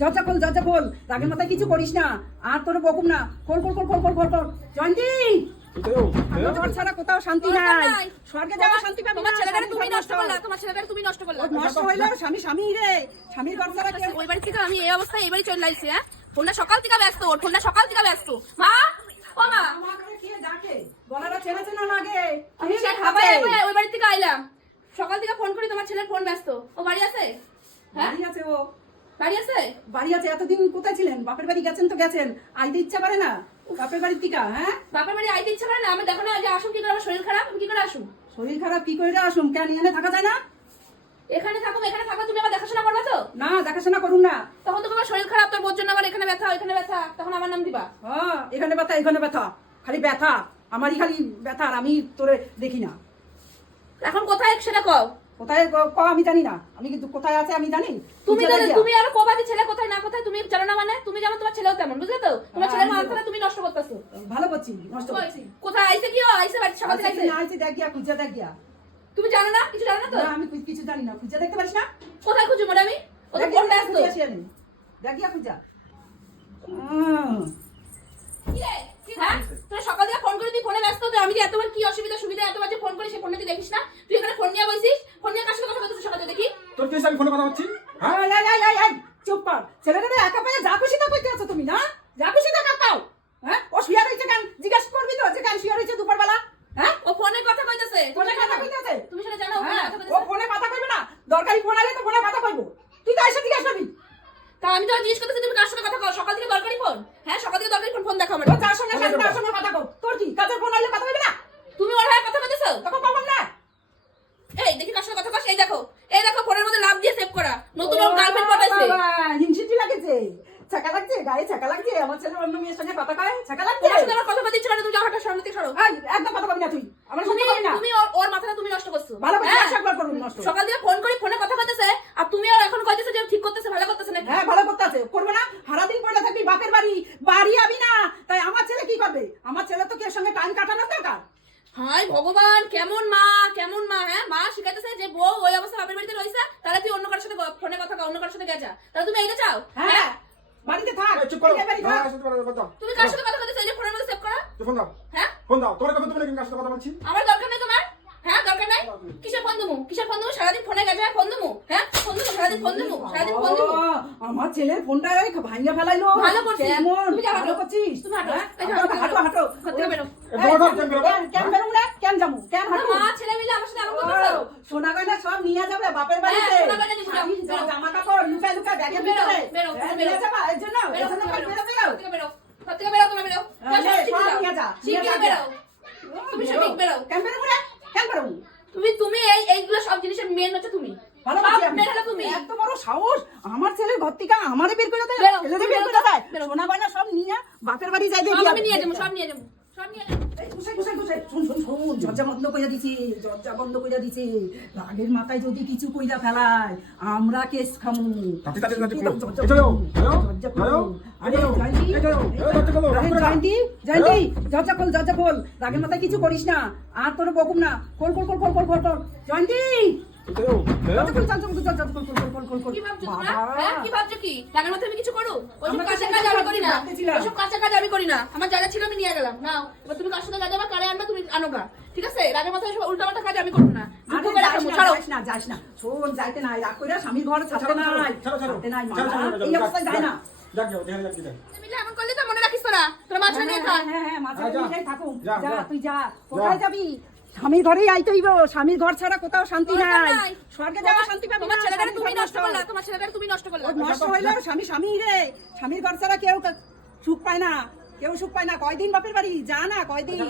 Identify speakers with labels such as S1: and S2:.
S1: দরজা খোল দরজা খোল রাগের মাথায় কিছু করিস না। আর তোর বকুম না। খোল খোল খোল খোল খোল খোল খোল। জয়ন্তী! ছাড়া কোথাও শান্তি
S2: দরকার
S1: নাই।
S2: নাই।
S1: স্বর্গে যাওয়া শান্তি পাবি
S2: তোমার ছেলেটারে তুমি নষ্ট করলা তোমার ছেলেটারে তুমি নষ্ট করলা।
S1: নষ্ট হইল স্বামী স্বামী রে। স্বামীর ঘর ছাড়া
S2: ওই বাড়ি থেকে আমি এই অবস্থায় এই বাড়ি চলে হ্যাঁ? ফোনটা সকাল থেকে ব্যস্ত ওর ফোনটা সকাল থেকে ব্যস্ত। মা? ও মা?
S1: আমার ঘরে কে ডাকে? গলাটা চেনা চেনা লাগে।
S2: আমি সে খাবার ওই বাড়ি থেকে আইলাম। সকাল থেকে ফোন করি তোমার ছেলের ফোন ব্যস্ত। ও বাড়ি আছে? হ্যাঁ?
S1: বাড়ি আছে ও।
S2: বাড়ি আছে?
S1: বাড়ি আছে এতদিন কোথায় ছিলেন? বাপের বাড়ি গেছেন তো গেছেন। আইতে ইচ্ছা করে না? বাপের বাড়ির টিকা হ্যাঁ?
S2: বাপের বাড়ি আইতে ইচ্ছা করে না? আমি দেখো না যে আসুন কি করে আমার শরীর খারাপ? কি করে আসুন?
S1: শরীর খারাপ কি করে আসুন? কেন এখানে থাকা যায় না?
S2: এখানে থাকো এখানে থাকো তুমি আবার দেখাশোনা করবে তো?
S1: না দেখাশোনা করুন না।
S2: তখন তো তোমার শরীর খারাপ তোর বোর জন্য আবার এখানে ব্যথা ওইখানে ব্যথা তখন আমার নাম দিবা।
S1: হ্যাঁ এখানে ব্যথা এখানে ব্যথা। খালি ব্যথা আমারই খালি ব্যথা আর আমি তোরে দেখি না।
S2: এখন কোথায় সেটা কও?
S1: কোথায় ক- আমি জানি না। আমি কিন্তু কোথায় আছে আমি জানি।
S2: তুমি তুমি আরও কবাদি ছেলে কোথায় না কোথায় তুমি জানো না মানে? তুমি তোমার ছেলেও তেমন বুঝলে তো? তোমার
S1: হ্যাঁ,
S2: ছেলের
S1: আমি
S2: মাথাটা তুমি নষ্ট করতেছো।
S1: ভালো করছি নষ্ট করছি।
S2: কোথায় আইছে কি? আইছে বাড়ি সকাল থেকে আইছে?
S1: না আইছি দেখ গিয়া খুঁজা দেখ গিয়া।
S2: তুমি জানো না? কিছু জানো না তো?
S1: আমি কিছু জানি না। খুঁজা দেখতে পারিস না?
S2: কোথায় খুঁজো আমি?
S1: দেখ
S2: ফোন
S1: গিয়া খুঁজে আসি আমি। দেখ গিয়া খুঁজা।
S2: কি রে? কি হ্যাঁ? তোরা সকাল থেকে ফোন করে তুই ফোনে ব্যস্ত তো। আমি এতবার কি অসুবিধা সুবিধা এতবার যে ফোন করি সে ফোনটা তুই দেখিস না তুই এখানে ফোন নিয়ে বসিস ফোন নিয়ে কার সাথে কথা বলছিস সকালে দেখি
S3: তোর কি হয়েছে? আমি ফোনে কথা বলছি? হ্যাঁ?
S1: চুপ কর। ছেলেটা একা পায়ে যা খুশি তা করতে আছো তুমি, না যা খুশি তা কাকাও হ্যাঁ ও শুয়া রয়েছে কেন জিজ্ঞাসা করবি তো যে কেন শুয়া রয়েছে দুপুর বেলা হ্যাঁ
S2: ও ফোনে কথা কইতেছে
S1: ফোনে কথা কইতে আছে
S2: তুমি সেটা জানো ও ফোনে
S1: হ্যাঁ,
S2: কথা
S1: ও
S2: কইতেছে
S1: ফোনে কথা কইবে না দরকারি ফোন আলে তো ফোনে কথা কইবো তুই তো এসে জিজ্ঞাসা করবি
S2: তা আমি তো জিজ্ঞেস করতেছি তুমি কার সাথে কথা কও সকাল থেকে দরকারি ফোন হ্যাঁ সকাল থেকে দরকারি ফোন ফোন দেখো আমার
S1: ও যার সঙ্গে সাথে তার সঙ্গে কথা কও তোর কি কাজের ফোন আইলে কথা কইবে না
S2: তুমি ওর হয়ে কথা বলতেছো
S1: তখন কখন না
S2: এই দেখি কার সাথে কথা কস এই দেখো এই দেখো ফোনের মধ্যে লাভ দিয়ে সেভ করা নতুন ওর গার্লফ্রেন্ড
S1: লাগেছে? ছাকা লাগছে গায়ে ছাকা লাগছে আমার ছেলে অন্য মেয়ের সঙ্গে কথা কয় ছাকা লাগছে।
S2: তোমার সাথে কথা বলতে ইচ্ছে তুমি যাও সামনে থেকে সরো
S1: একদম কথা কবি না তুই আমার সঙ্গে কবি না।
S2: তুমি ওর- ওর মাথাটা তুমি নষ্ট করছ।
S1: ভালো করে
S2: হ্যাঁ?
S1: একবার করুন নষ্ট।
S2: সকাল থেকে ফোন করি ফোনে কথা কইতেছে আর তুমি আর এখন কইতেছে যে ঠিক করতেছে ভালো করতেছে নাকি?
S1: হ্যাঁ ভালো করতে করবে না। সারাদিন পড়ে থাকবি বাপের বাড়ি বাড়ি আবি না। তাই আমার ছেলে কি করবে? আমার ছেলে তো কে সঙ্গে টাইম কাটানোর দরকার?
S2: হাই ভগবান কেমন মা কেমন মা হ্যাঁ? মা শিখাইতেছে যে বউ ওই অবস্থা বাপের বাড়িতে রয়েছে তাহলে তুই অন্য কারোর সাথে গ- ফোনে কথা গেছা তাহলে তুমি এইটা চাও?
S1: হ্যাঁ। বাড়িতে থাক
S3: চুপ করো। হ্যাঁ, চুপ করো, কথা
S2: তুমি কার সাথে কথা কইতেছো এই ফোনের মধ্যে সেভ করা।
S3: তুই ফোন দাও।
S2: হ্যাঁ?
S3: ফোন দাও। তোর কথা তুমি নাকি কার সাথে কথা বলছি?
S2: আমার দরকার নেই তোমার। হ্যাঁ দরকার নাই। কিসের ফোন দেবো? কিসের ফোন দেবো? সারাদিন ফোনে গেছে ফোন দেবো। হ্যাঁ ফোন দেবো সারাদিন ফোন দেবো সারাদিন ফোন দেবো।
S1: আমার ছেলের ফোনটা ভাঙিয়া ফেলাইলো।
S2: ভালো করছিস।
S1: কেমন?
S2: তুমি
S1: ভালো করছিস?
S2: তুমি হাঁটো।
S1: হ্যাঁ? হাঁটো,
S2: হাঁটো, বেরো।
S3: কেন
S1: না? যাব? কেন হাঁটবো?
S2: মা ছেলে মিলে আমার সাথে করতেছো
S1: সোনা গয়না সব নিয়ে যাবে বাপের বাড়িতে।
S2: হ্যাঁ, সোনা গয়না নিয়ে যাও।
S1: ভিতরে
S2: বেরো,
S1: হ্যাঁ,
S2: বেরো।
S1: এর জন্য
S2: বেরো,
S1: বেরো,
S2: বেরো,
S1: বেরো।
S2: থেকে বেরো। তোমরা বেরো।
S1: হ্যাঁ,
S2: শিগগিরি
S1: সব
S2: যাও।
S1: নিয়ে যা, নিয়ে
S2: শিগগিরি
S1: যা,
S2: বেরো। তুমি সঠিক বেরো।
S1: কেন বেরোবো না? কেন বেরোবো?
S2: তুমি তুমি এই এইগুলো সব জিনিসের মেন হচ্ছে তুমি
S1: এত বড় সাহস আমার ছেলের ঘর থেকে আমারে বের করে দেয়
S2: বেরো,
S1: ছেলেদের
S2: বেরো,
S1: করে দেয় সোনা গয়না সব নিয়ে বাপের বাড়ি
S2: আমি নিয়ে যাব সব নিয়ে যাব সব নিয়ে যাব
S1: শুন, শুন, শুন, দরজা বন্ধ কইরা দিছি দরজা বন্ধ কইরা দিছি। রাগের মাথায় যদি কিছু কইরা ফেলায় আমরা কেস খামু। দরজা
S3: খুলো।
S1: দরজা খুলো।
S3: দরজা
S1: দরজা রাগের মাথায় কিছু করিস না। আর তোর বকুম না। খোল খোল খোল খোল খোল খোল খোল। জয়ন্তী!
S3: এই চলো, চলো।
S1: দরজা খোল দরজা খোল দরজা খোল খোল খোল খোল খোল
S2: কি ভাবছ তোমরা হ্যাঁ কি ভাবছ কি টাকার মধ্যে আমি কিছু করো ওইসব
S1: আমরা
S2: কাঁচা কাজ আমি করি না ওইসব কাঁচা কাজ আমি করি না আমার যারা ছিল আমি নিয়ে গেলাম নাও এবার তুমি কার সাথে কাজ কারে আনবা তুমি আনো ঠিক আছে রাগের মাথায় সব উল্টা কাজ আমি করব না যুদ্ধ করে
S1: যাস
S2: ছাড়ো
S1: না, যাস না। শোন, যাইতে নাই, রাগ কইরা স্বামীর ঘর ছাড়তে
S3: ছাড়ো, ছাড়ো,
S1: নাই।
S3: ছাড়ো, ছাড়ো।
S1: নাই,
S3: ছাড়ো,
S1: মামা।
S3: ছাড়ো, ছাড়ো,
S1: এই অবস্থায় যায় না।
S3: যাক, যাও, যেখানে যাক, যাক।
S2: এমন করলে তো মনে রাখিস তোরা তোরা মাঝখানে নিয়ে থাক
S1: হ্যাঁ, হ্যাঁ, হ্যাঁ,
S3: হ্যাঁ,
S1: থাকুক।
S3: যা।
S1: তুই যা। কোথায় যাবি? স্বামীর ঘরেই আইতে হইব স্বামীর ঘর ছাড়া কোথাও শান্তি নাই। স্বর্গে যাওয়া শান্তি পাবে
S2: তোমার ছেলেটারে তুমি নষ্ট করলা তোমার ছেলেটারে তুমি নষ্ট করলে।
S1: নষ্ট হইল স্বামী স্বামী রে। স্বামীর ঘর ছাড়া কেউ সুখ পায় না। কেউ সুখ পায় না। কয়দিন বাপের বাড়ি? যা না কয়দিন।